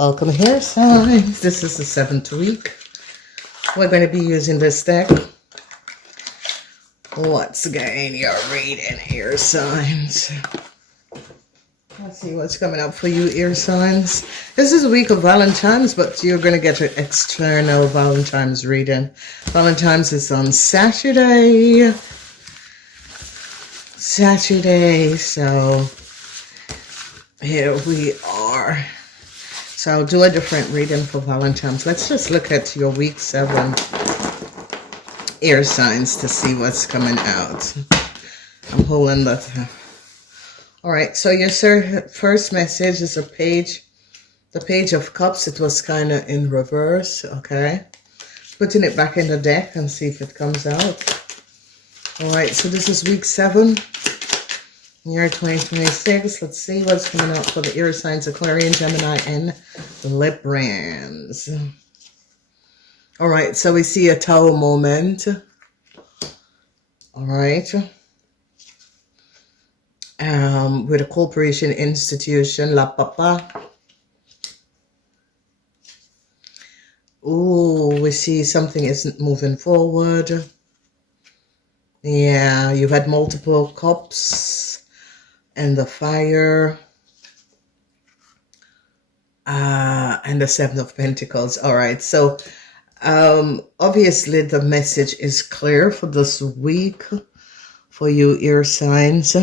Welcome here, signs. This is the 7th week. We're going to be using this deck. Once again, your reading, air signs. Let's see what's coming up for you, air signs. This is a week of Valentine's, but you're going to get an external Valentine's reading. Valentine's is on Saturday. So here we are. So I'll do a different reading for Valentine's. Let's just look at your week 7 air signs to see what's coming out. I'm holding that. All right, so your first message is the Page of Cups. It was kind of in reverse, okay? Putting it back in the deck and see if it comes out. All right, so this is week 7, year 2026. Let's see what's coming out for the air signs, Aquarian, Gemini, and Librans. All right, so we see a Tower moment. All right. With a corporation, institution, La Papa. Ooh, we see something isn't moving forward. Yeah, you've had multiple cups and the fire. And the 7 of Pentacles. All right, so obviously the message is clear for this week for you, air signs.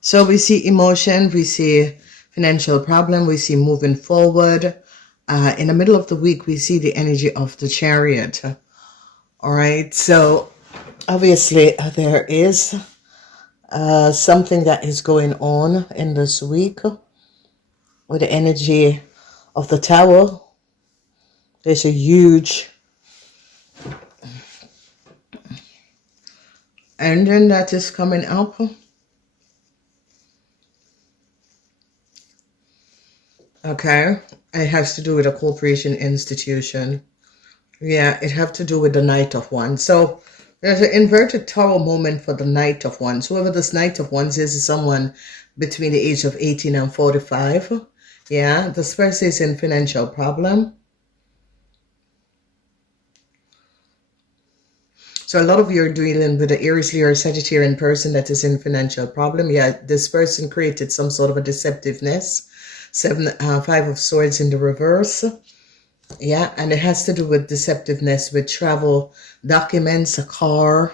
So we see emotion, we see financial problem, we see moving forward. In the middle of the week, we see the energy of the Chariot. All right, so obviously there is something that is going on in this week with the energy of the Tower. There's a huge ending that is coming up. Okay, it has to do with a corporation, institution. Yeah, it have to do with the Knight of Wands. So there's an inverted Tower moment for the Knight of Wands. Whoever this Knight of Wands is someone between the age of 18 and 45. Yeah, this person is in financial problem. So a lot of you are dealing with an Aries, Leo, or Sagittarian person that is in financial problem. Yeah, this person created some sort of a deceptiveness. 5 of Swords in the reverse. Yeah, and it has to do with deceptiveness, with travel, documents, a car.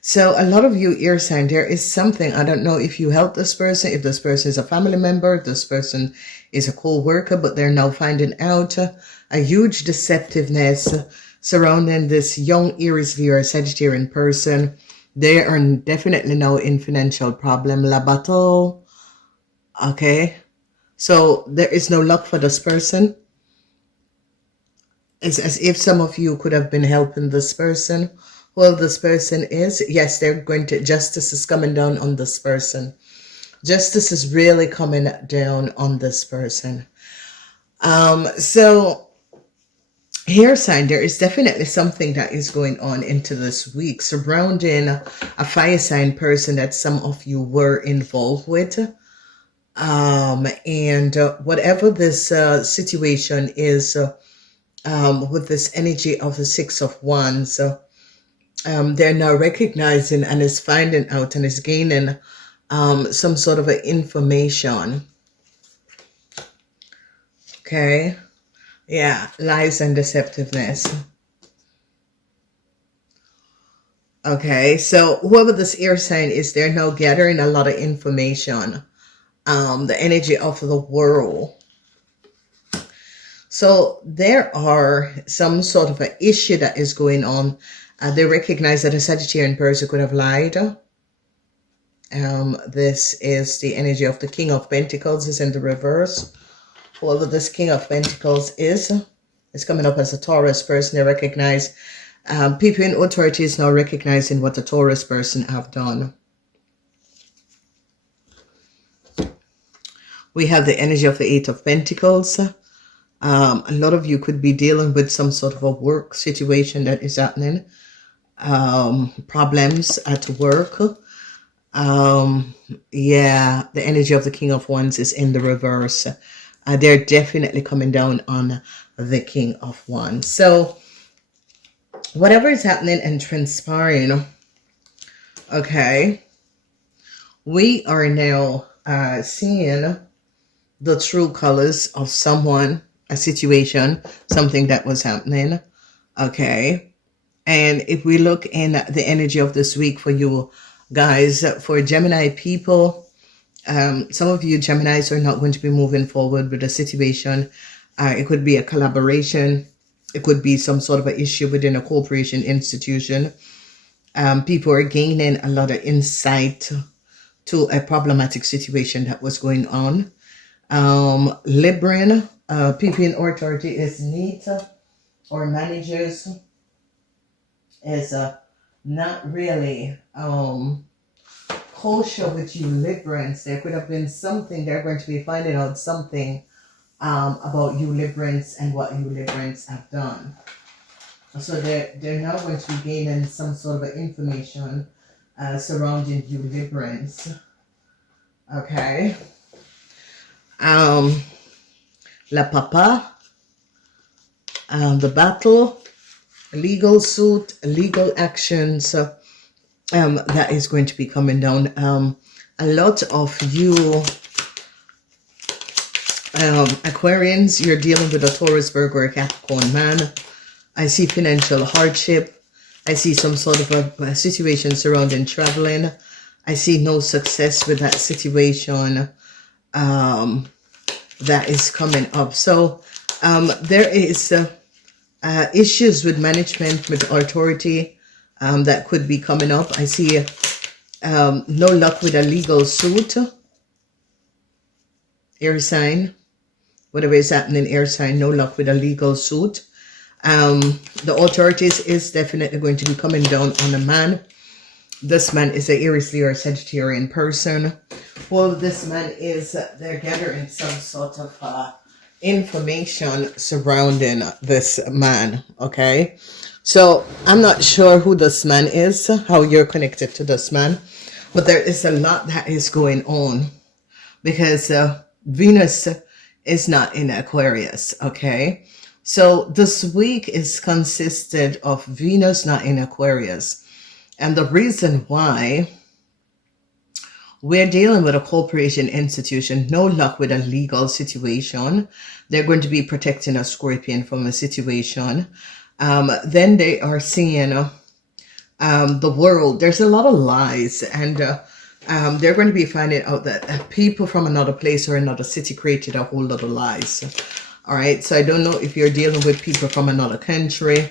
So a lot of you, air sign, there is something. I don't know if you help this person, if this person is a family member, if this person is a co-worker, but they're now finding out a huge deceptiveness surrounding this young Aries, Leo, or Sagittarian person. They are definitely now in financial problem. La battle. Okay. So there is no luck for this person. It's as if some of you could have been helping this person. Well, this person is. Yes, they're going to. Justice is coming down on this person. Justice is really coming down on this person. So here, sign, there is definitely something that is going on into this week surrounding a fire sign person that some of you were involved with. And whatever this situation is with this energy of the 6 of Wands, they're now recognizing and is finding out and is gaining some sort of information. Okay. Yeah, lies and deceptiveness. Okay, so whoever this air sign is, they're now gathering a lot of information. The energy of the world. So there are some sort of an issue that is going on. They recognize that a Sagittarian person could have lied. This is the energy of the King of Pentacles is in the reverse. Whoever this King of Pentacles is, it's coming up as a Taurus person. They recognize, people in authority is now recognizing what the Taurus person have done. We have the energy of the 8 of Pentacles. A lot of you could be dealing with some sort of a work situation that is happening. Problems at work. Yeah, the energy of the King of Wands is in the reverse. They're definitely coming down on the King of Wands. So whatever is happening and transpiring, okay, we are now seeing the true colors of someone, a situation, something that was happening, okay. And if we look in the energy of this week for you guys, for Gemini people, some of you Geminis are not going to be moving forward with a situation. It could be a collaboration. It could be some sort of an issue within a corporation institution. People are gaining a lot of insight to a problematic situation that was going on. Libran, people in authority is neat, or managers is not really kosher with you Librans. There could have been something, they're going to be finding out something about you Librans and what you Librans have done. So they're now going to be gaining some sort of information surrounding you Librans. Okay. La Papa, the battle, legal suit, legal actions, that is going to be coming down. A lot of you Aquarians, you're dealing with a Taurus, Virgo, or Capricorn man. I see financial hardship. I see some sort of a situation surrounding traveling. I see no success with that situation that is coming up. So there is issues with management, with authority that could be coming up. I see no luck with a legal suit. Air sign. Whatever is happening, air sign, no luck with a legal suit. The authorities is definitely going to be coming down on a man. This man is an Aries, Leo, or Sagittarian person. Well, this man is, they're gathering some sort of information surrounding this man, okay? So I'm not sure who this man is, how you're connected to this man, but there is a lot that is going on because Venus is not in Aquarius, okay? So this week is consisted of Venus not in Aquarius. And the reason why we're dealing with a corporation institution, no luck with a legal situation. They're going to be protecting a Scorpion from a situation. Then they are seeing the world. There's a lot of lies, and they're going to be finding out that people from another place or another city created a whole lot of lies. All right, so I don't know if you're dealing with people from another country,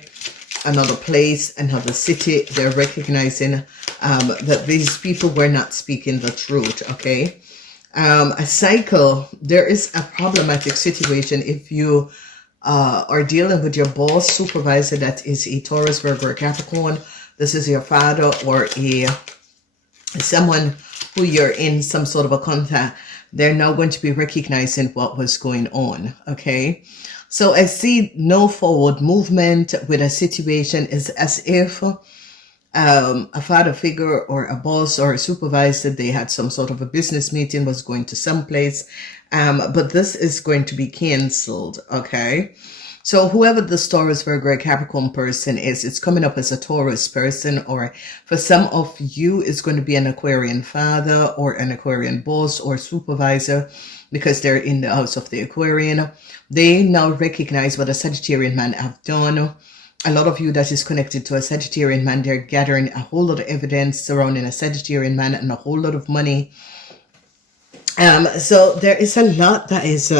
another place, another city. They're recognizing that these people were not speaking the truth, okay? A cycle, there is a problematic situation if you are dealing with your boss, supervisor, that is a Taurus, Virgo, or Capricorn. This is your father or someone who you're in some sort of a contact. They're now going to be recognizing what was going on, okay? So I see no forward movement with a situation. Is as if a father figure or a boss or a supervisor, they had some sort of a business meeting, was going to some place, but this is going to be canceled, okay? So whoever the Taurus, Virgo, or Capricorn person is, it's coming up as a Taurus person, or for some of you, it's going to be an Aquarian father or an Aquarian boss or supervisor, because they're in the house of the Aquarian. They now recognize what a Sagittarian man have done. A lot of you that is connected to a Sagittarian man, they're gathering a whole lot of evidence surrounding a Sagittarian man and a whole lot of money. So there is a lot that is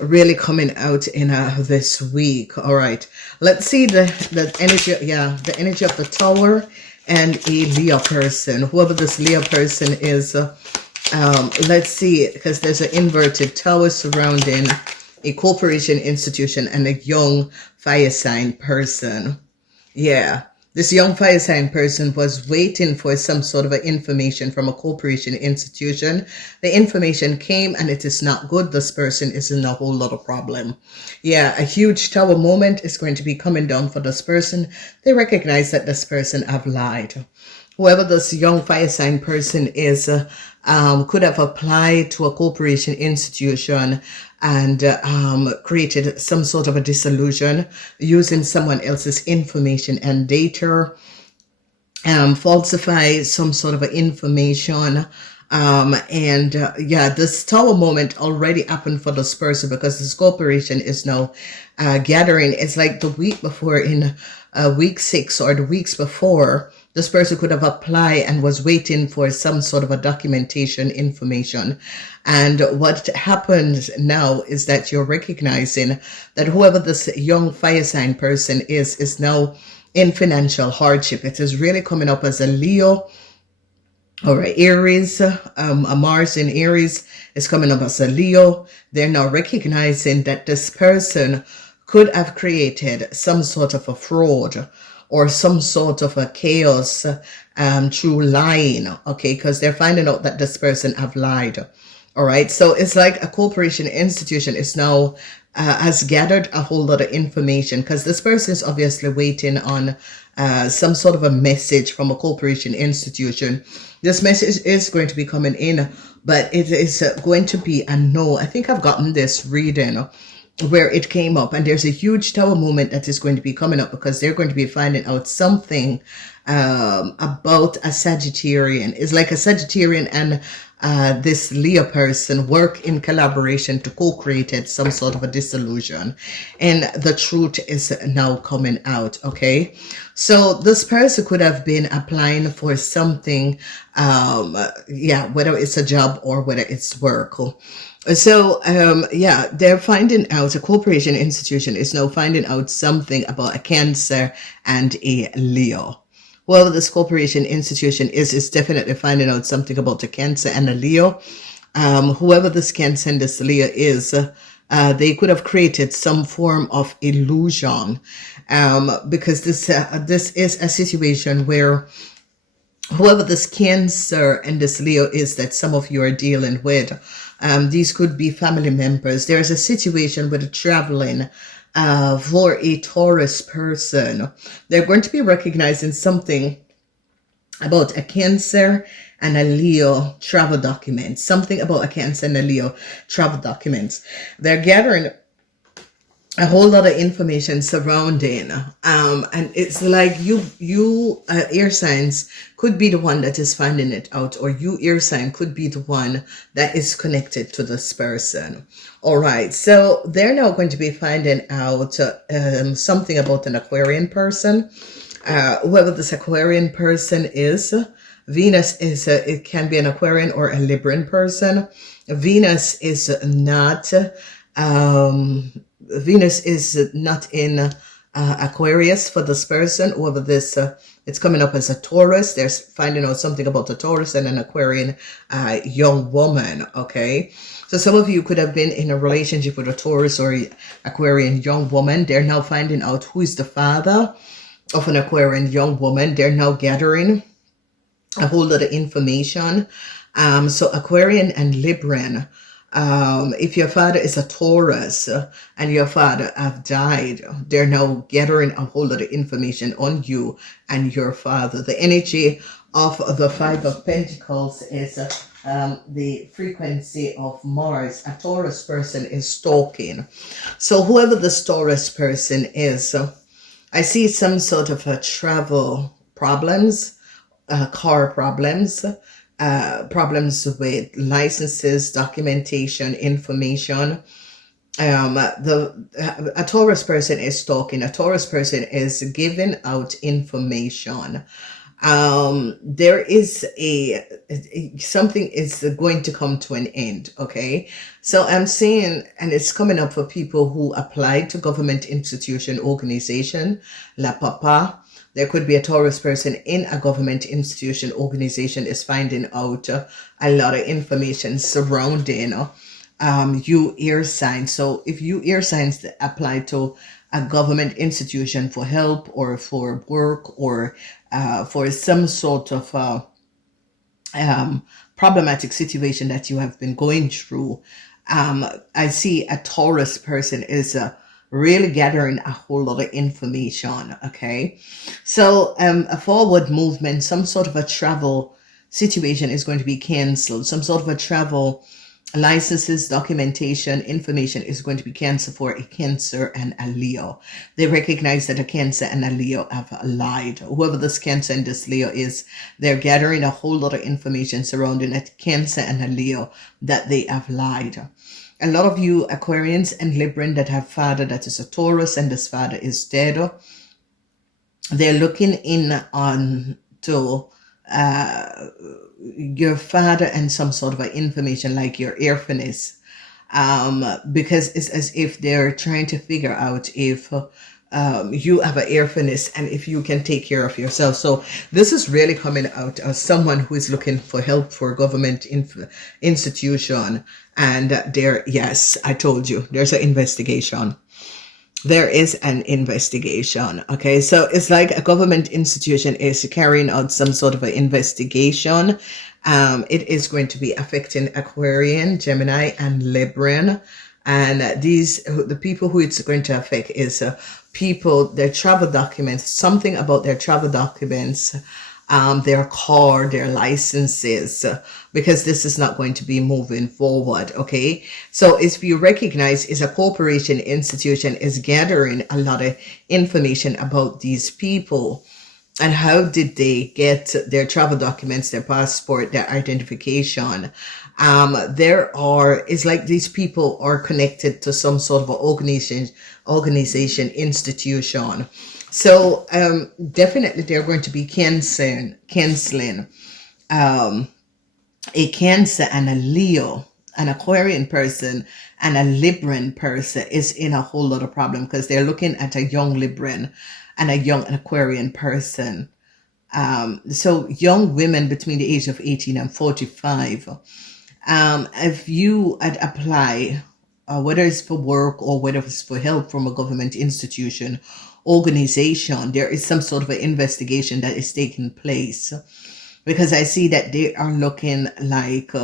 really coming out in this week. All right, let's see the energy. Yeah, the energy of the Tower and a Leo person. Whoever this Leo person is, let's see, because there's an inverted tower surrounding a corporation institution and a young fire sign person. Yeah, this young fire sign person was waiting for some sort of information from a corporation institution. The information came and it is not good. This person is in a whole lot of problem. Yeah, a huge tower moment is going to be coming down for this person. They recognize that this person have lied. whoever this young fire sign person is could have applied to a corporation institution and created some sort of a disillusion using someone else's information and data, falsify some sort of information. Yeah, this tower moment already happened for this person because this corporation is now gathering. It's like the week before, in week 6 or the weeks before, this person could have applied and was waiting for some sort of a documentation information. And what happens now is that you're recognizing that whoever this young fire sign person is now in financial hardship. It is really coming up as a Leo or Aries. A Mars in Aries is coming up as a Leo. They're now recognizing that this person could have created some sort of a fraud or some sort of a chaos through lying, okay, because they're finding out that this person have lied. All right, so it's like a corporation institution is now has gathered a whole lot of information because this person is obviously waiting on some sort of a message from a corporation institution. This message is going to be coming in, but it is going to be a no. I think I've gotten this reading where it came up, and there's a huge tower moment that is going to be coming up because they're going to be finding out something about a Sagittarian. It's like a Sagittarian and this Leo person work in collaboration to co-create some sort of a disillusion, and the truth is now coming out. Okay, so this person could have been applying for something, yeah, whether it's a job or whether it's work. So, yeah, they're finding out, a corporation institution is now finding out something about a Cancer and a Leo. Well, this corporation institution is definitely finding out something about a Cancer and a Leo. Whoever this Cancer and this Leo is, they could have created some form of illusion, because this is a situation where whoever this Cancer and this Leo is that some of you are dealing with, these could be family members. There's a situation with traveling for a Taurus person. They're going to be recognizing something about a Cancer and a Leo travel documents. Something about a Cancer and a Leo travel documents. They're gathering a whole lot of information surrounding, and it's like you air signs could be the one that is finding it out, or you air sign could be the one that is connected to this person. All right, so they're now going to be finding out something about an Aquarian person. Whoever this Aquarian person is, Venus is it can be an Aquarian or a Libran person. Venus is not Venus is not in Aquarius for this person. Whoever this, it's coming up as a Taurus. They're finding out something about a Taurus and an Aquarian young woman, okay? So some of you could have been in a relationship with a Taurus or Aquarian young woman. They're now finding out who is the father of an Aquarian young woman. They're now gathering a whole lot of information. So Aquarian and Libran, if your father is a Taurus and your father have died, they're now gathering a whole lot of information on you and your father. The energy of the Five of Pentacles is the frequency of Mars. A Taurus person is stalking. So whoever this Taurus person is, I see some sort of a travel problems, car problems, problems with licenses, documentation, information. A Taurus person is talking. A Taurus person is giving out information. There is something is going to come to an end. Okay. So I'm saying, and it's coming up for people who applied to government institution, organization, La Papa. There could be a Taurus person in a government institution, organization is finding out a lot of information surrounding you air signs. So if you air signs that apply to a government institution for help or for work or for some sort of problematic situation that you have been going through, I see a Taurus person is really gathering a whole lot of information. Okay, so a forward movement, some sort of a travel situation is going to be canceled. Some sort of a travel licenses, documentation, information is going to be canceled for a Cancer and a Leo. They recognize that a Cancer and a Leo have lied. Whoever this Cancer and this Leo is, they're gathering a whole lot of information surrounding a Cancer and a Leo that they have lied. A lot of you Aquarians and Libran that have father that is a Taurus and this father is dead, they're looking in on to your father and some sort of information like your earfiness, because it's as if they're trying to figure out if you have an earfiness and if you can take care of yourself. So this is really coming out as someone who is looking for help for government institution, and there, yes, I told you, there's an investigation. There is an investigation. Okay, so it's like a government institution is carrying out some sort of an investigation. It is going to be affecting Aquarian, Gemini, and Libran. And the people who it's going to affect is people, their travel documents, something about their travel documents, their car, their licenses, because this is not going to be moving forward. Okay, so if you recognize is a corporation institution is gathering a lot of information about these people and how did they get their travel documents, their passport, their identification. It's like these people are connected to some sort of organization, institution. So definitely they're going to be canceling a Cancer and a Leo, an Aquarian person and a Libran person is in a whole lot of problem because they're looking at a young Libran and a young Aquarian person. So young women between the age of 18 and 45. If you apply, whether it's for work or whether it's for help from a government institution, organization, there is some sort of an investigation that is taking place, because I see that they are looking like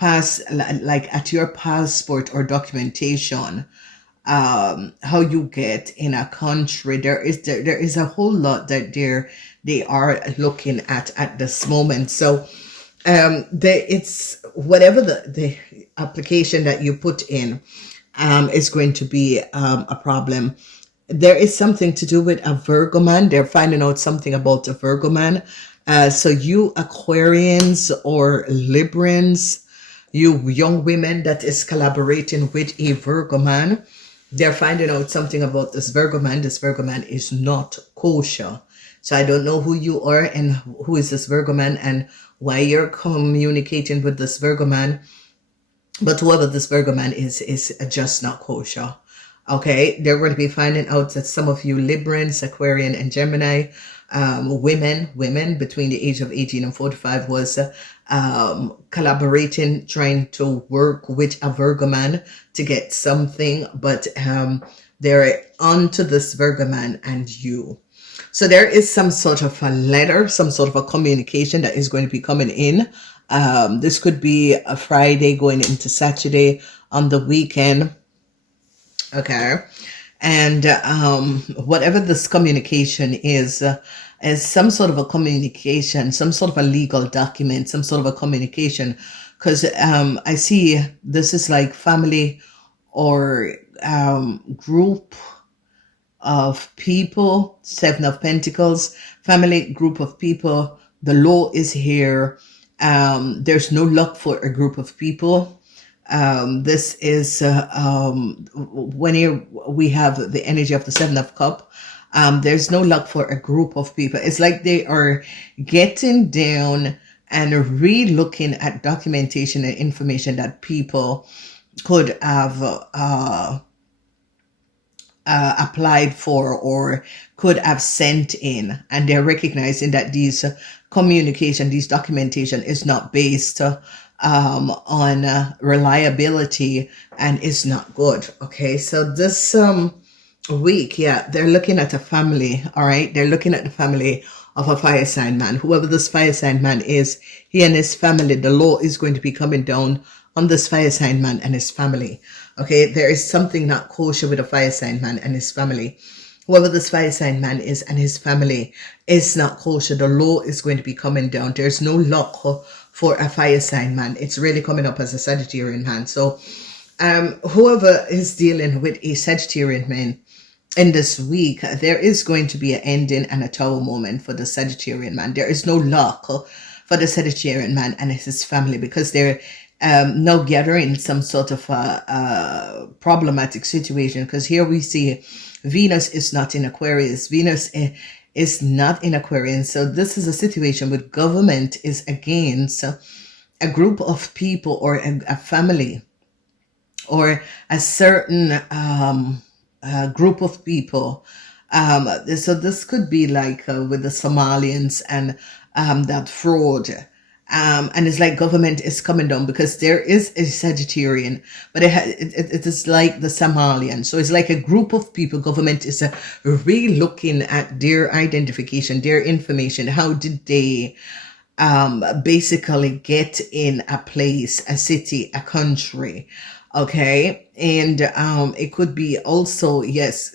like at your passport or documentation, how you get in a country. There is a whole lot that they are looking at this moment. So it's whatever the application that you put in is going to be a problem. There is something to do with a Virgo man. They're finding out something about a Virgo man. So you Aquarians or Librans, you young women that is collaborating with a Virgo man, they're finding out something about this Virgo man. This Virgo man is not kosher. So I don't know who you are and who is this Virgo man and why you're communicating with this Virgo man. But whoever this Virgo man is just not kosher. Okay, they're going to be finding out that some of you Librans, Aquarian, and Gemini, women between the age of 18 and 45 was collaborating, trying to work with a Virgo man to get something, but they're onto this Virgo man and you. So there is some sort of a letter, some sort of a communication that is going to be coming in. This could be a Friday going into Saturday on the weekend. Okay. And whatever this communication is some sort of a communication, some sort of a legal document, some sort of a communication. Because I see this is like family or group of people, 7 of Pentacles, family, group of people. The law is here. There's no luck for a group of people. This is when we have the energy of the 7 of Cups. There's no luck for a group of people. It's like they are getting down and re-looking at documentation and information that people could have applied for or could have sent in, and they're recognizing that these communication, these documentation is not based on reliability and is not good. Okay, so this week, yeah, they're looking at a family. All right, they're looking at the family of a fire sign man. Whoever this fire sign man is, he and his family, the law is going to be coming down on this fire sign man and his family. Okay, there is something not kosher with a fire sign man and his family. Whoever this fire sign man is and his family is not kosher. The law is going to be coming down. There's no luck for a fire sign man. It's really coming up as a Sagittarian man. So whoever is dealing with a Sagittarian man in this week, there is going to be an ending and a tower moment for the Sagittarian man. There is no luck for the Sagittarian man and his family because they're now gathering some sort of problematic situation. Because here we see Venus is not in Aquarius. Venus is not in Aquarius. So this is a situation where government is against a group of people or a family or a certain group of people. So this could be like with the Somalians and that fraud. And it's like government is coming down because there is a Sagittarian, but it is like the Somalian. So it's like a group of people. Government is re-looking at their identification, their information. How did they basically get in a place, a city, a country? Okay. And it could be also, yes,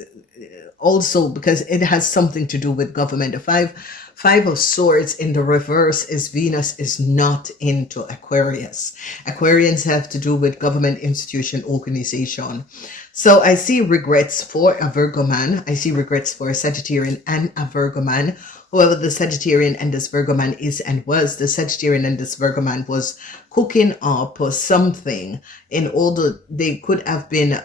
also because it has something to do with government. The Five of Swords in the reverse is Venus is not into Aquarius. Aquarians have to do with government, institution, organization. So I see regrets for a Virgo man. I see regrets for a Sagittarian and a Virgo man. Whoever the Sagittarian and this Virgo man is and was, the Sagittarian and this Virgo man was cooking up something in order they could have been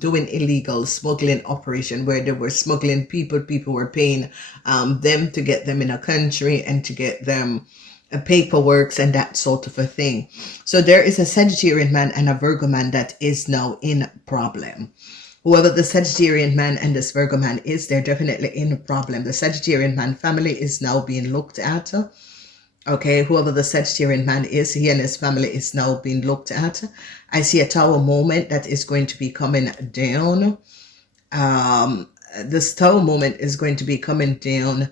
doing illegal smuggling operation where they were smuggling people. People were paying them to get them in a country and to get them paperwork and that sort of a thing. So there is a Sagittarian man and a Virgo man that is now in problem. Whoever the Sagittarian man and this Virgo man is, they're definitely in a problem. The Sagittarian man family is now being looked at. Okay, whoever the Sagittarian man is, he and his family is now being looked at. I see a tower moment that is going to be coming down. This tower moment is going to be coming down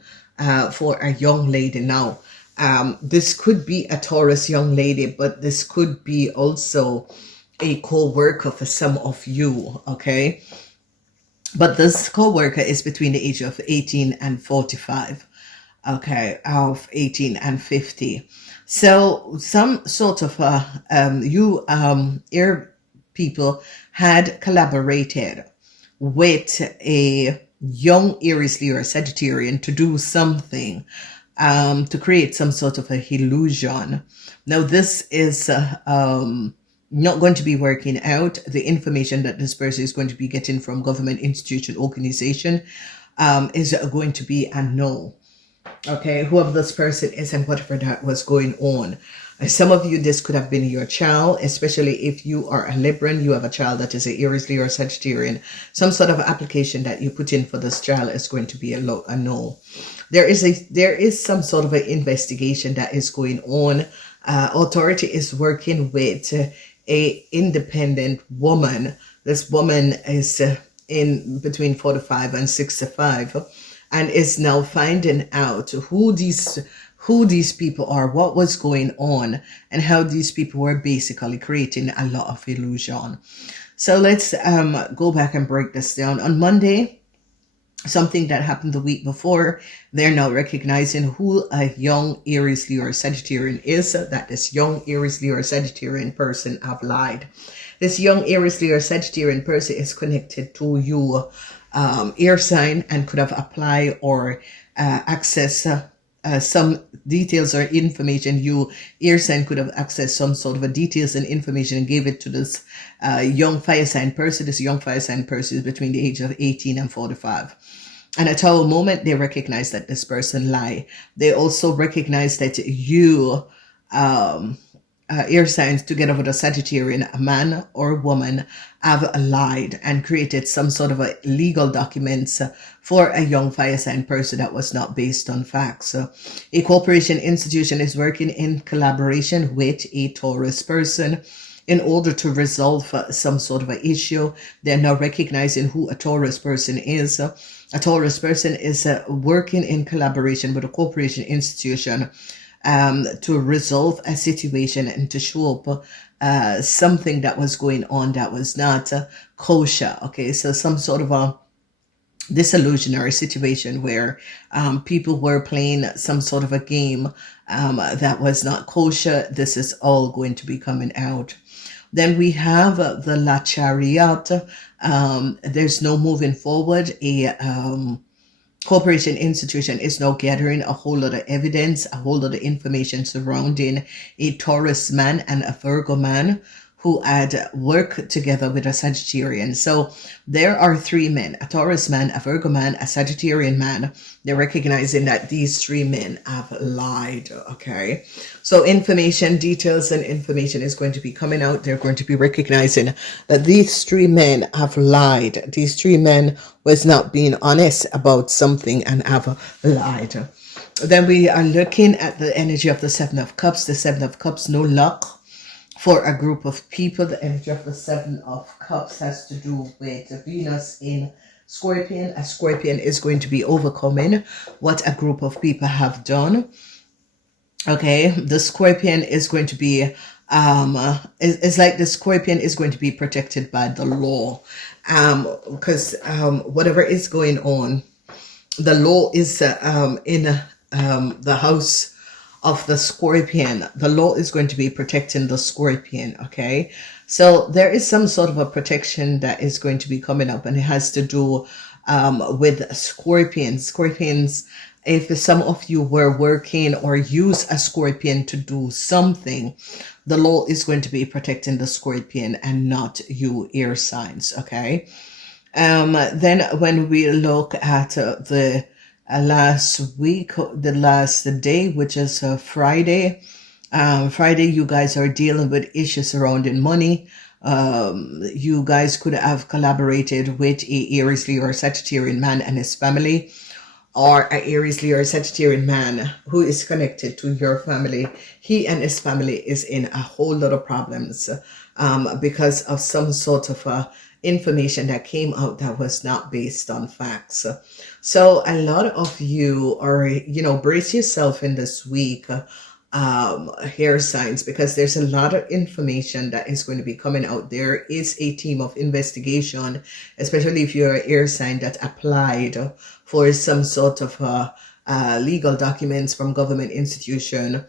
for a young lady now. This could be a Taurus young lady, but this could be also a co-worker for some of you, okay? But this co-worker is between the age of 18 and 45, okay, of 18 and 50. So some sort of air people had collaborated with a young Aries, Leo, or Sagittarian to do something, to create some sort of a illusion. Now this is not going to be working out. The information that this person is going to be getting from government, institution, organization is going to be a no. Okay, whoever this person is and whatever that was going on. Some of you, this could have been your child, especially if you are a Libran, you have a child that is an Aries, Leo, or Sagittarian. Some sort of application that you put in for this child is going to be a no. There is some sort of an investigation that is going on. Authority is working with a independent woman. This woman is in between 45 and 65 and is now finding out who these people are, what was going on, and how these people were basically creating a lot of illusion. So let's go back and break this down. On Monday, something that happened the week before, they're now recognizing who a young Aries, Leo, or Sagittarian is. That this young Aries, Leo, or Sagittarian person have lied. This young Aries, Leo, or Sagittarian person is connected to your air sign and could have applied or access some details or information. You air sign could have accessed some sort of a details and information and gave it to this young fire sign person. This young fire sign person is between the age of 18 and 45. And at our moment, they recognize that this person lied. They also recognize that you, air signs, together with a Sagittarian, a man or woman, have lied and created some sort of a legal documents for a young fire sign person that was not based on facts. So a corporation institution is working in collaboration with a Taurus person in order to resolve some sort of an issue. They're now recognizing who a Taurus person is. A Taurus person is working in collaboration with a corporation institution to resolve a situation and to show up something that was going on that was not kosher. Okay, so some sort of a disillusionary situation where people were playing some sort of a game that was not kosher. This is all going to be coming out. Then we have the La Chariot. There's no moving forward. A corporation institution is now gathering a whole lot of evidence, a whole lot of information surrounding a Taurus man and a Virgo man who had worked together with a Sagittarian. So there are three men, a Taurus man, a Virgo man, a Sagittarian man. They're recognizing that these three men have lied, okay? So information, details and information is going to be coming out. They're going to be recognizing that these three men have lied. These three men was not being honest about something and have lied. Then we are looking at the energy of the Seven of Cups. The Seven of Cups, no luck for a group of people. The energy of the Seven of Cups has to do with Venus in Scorpion. A Scorpion is going to be overcoming what a group of people have done. Okay, the Scorpion is going to be it's like the Scorpion is going to be protected by the law, because whatever is going on, the law is in the house of the Scorpion. The law is going to be protecting the Scorpion. Okay, so there is some sort of a protection that is going to be coming up, and it has to do with Scorpions. If some of you were working or use a Scorpion to do something, the law is going to be protecting the Scorpion and not you, air signs. Okay, then when we look at the last week, the last day, which is Friday. Friday, you guys are dealing with issues surrounding money. You guys could have collaborated with a Aries, Leo, or Sagittarian man and his family, or a Aries, Leo, or Sagittarian man who is connected to your family. He and his family is in a whole lot of problems because of some sort of information that came out that was not based on facts. So a lot of you are, brace yourself in this week, hair signs, because there's a lot of information that is going to be coming out. There is a team of investigation, especially if you're an air sign, that applied for some sort of legal documents from government institution.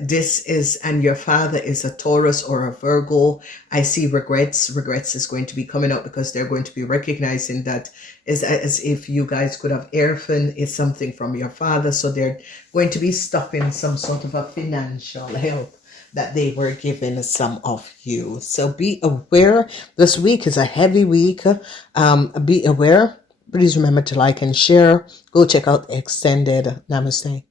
This is, and your father is a Taurus or a Virgo. I see regrets. Regrets is going to be coming out because they're going to be recognizing that is as if you guys could have orphaned something from your father. So they're going to be stopping some sort of a financial help that they were giving some of you. So be aware. This week is a heavy week. Be aware. Please remember to like and share. Go check out the extended. Namaste.